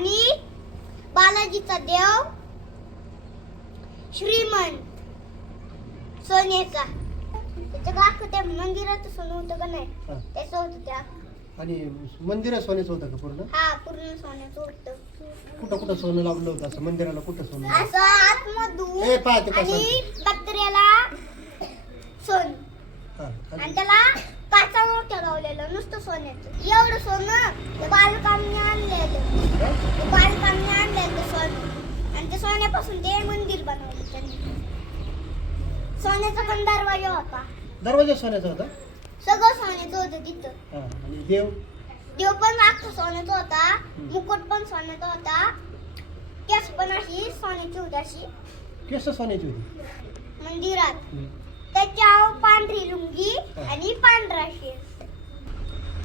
आणि बालाजीचा देव श्रीमंत सोन्याचा. त्याच्या गाख त्या मंदिरात सोनं होतं का नाही त्याचं होतं त्या. आणि मंदिरात सोन्याचं होतं का पूर्ण? हा पूर्ण सोन्याचं होतं. कुठं कुठं सोनं लावलं होतं असं मंदिराला? कुठं सोनं? असं आतमधून ए पाहते कसं आणि पत्र्याला सोन आणि त्याला काचा मोठ्या लावलेलं नुसतं सोन्याचं. एवढं सोनं ते बालकामने आणलेलं सोनं आणि ते सोन्यापासून ते मंदिर बनवलं त्यांनी. सोन्याचा पण दरवाजा होता. दरवाजा सोन्याचा होता? सगळं सोन्याचं होतं तिथं. आणि देव? देव पण अख्खा सोन्याचा होता. मुकुट पण सोन्याचा होता. केस पण अशी सोन्याची होती. अशी केस सोन्याची होती मंदिरात. त्याच्यावर पांढरी लुंगी आणि पांढरा शेर.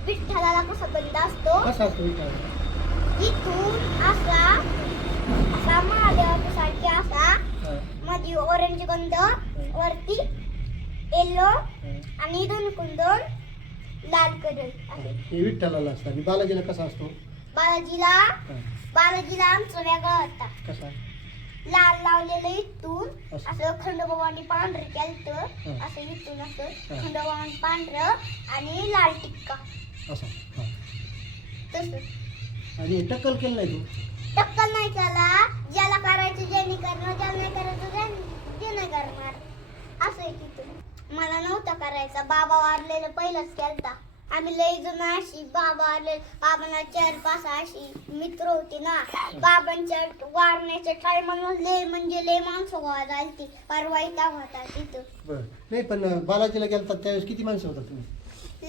विठ्ठलाला कसा बंद असतो कसा असतो विठ्ठल? इथून असा महादेवाच्या सारखे असा मध्ये ऑरेंज गंध वरती येलो आणि इथून कुंदन लाल कलर. हे विठ्ठलाला असतं. आणि बालाजीला कसा असतो? बालाजीला आमचं वेगळा होता. कसा? लाल लावलेलं इथून असं खंडोबावानी पांढरं केलं. असं इथून असं खंडोबावानी पांढरं आणि लाल टिक्का असं. तसं. आणि टक्कल केलं नाही तू? टक्कल नाही त्याला. ज्याला करायचं ज्याने करणार, ज्याला नाही करायचं ते नाही करणार. असं आहे तिथून. मला नव्हता करायचा. बाबा वारलेलं पहिलाच केलता. आम्ही लय जण अशी बाबा वारले. बाबांना 4-5 अशी मित्र होती ना. बाबांच्या वारण्याच्या टायमाला लय माणसं गोळा झाली. परवा इथं होता तिथं. बरं. नाही पण बालाजीला गेलतात त्यावेळेस किती माणसं होतात तुम्ही?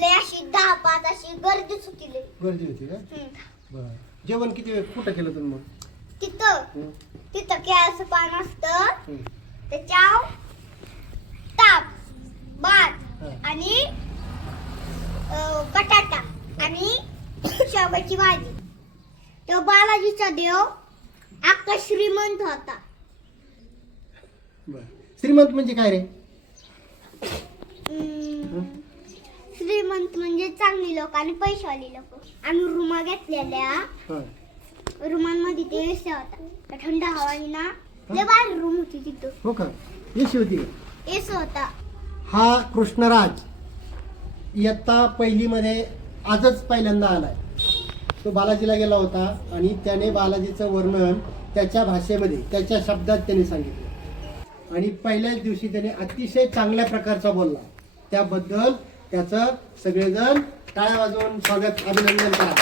लय अशी 10-5 अशी गर्दीच होती लय. गर्दी होती का? बरं. जेवण किती वेळ कुठं केलं तुम्ही मग? तिथं केळाचं पान असतं. त्याच्यावर ताप भात आणि बटाटा आणि शेवयाची भाजी. तो बालाजीचा देव अख्खा श्रीमंत होता. बरं. श्रीमंत म्हणजे काय रे? श्रीमंत म्हणजे चांगली लोक आणि पैशावाली लोक. आम्ही रूमा घेतलेल्या. रूमांमध्ये ते एसी होता. थंड हवानी ना लय भारी रूम होती तिथं. हो का? एसी होती? एसी होता. हा कृष्णराज इयत्ता पहिलीमध्ये आजच पहिल्यांदा आलाय. तो बालाजीला गेला होता आणि त्याने बालाजीचं वर्णन त्याच्या भाषेमध्ये त्याच्या शब्दात त्याने सांगितलं. आणि पहिल्याच दिवशी त्याने अतिशय चांगल्या प्रकारचा बोलला. त्याबद्दल त्याचं सगळेजण टाळ्या वाजवून स्वागत अभिनंदन करा.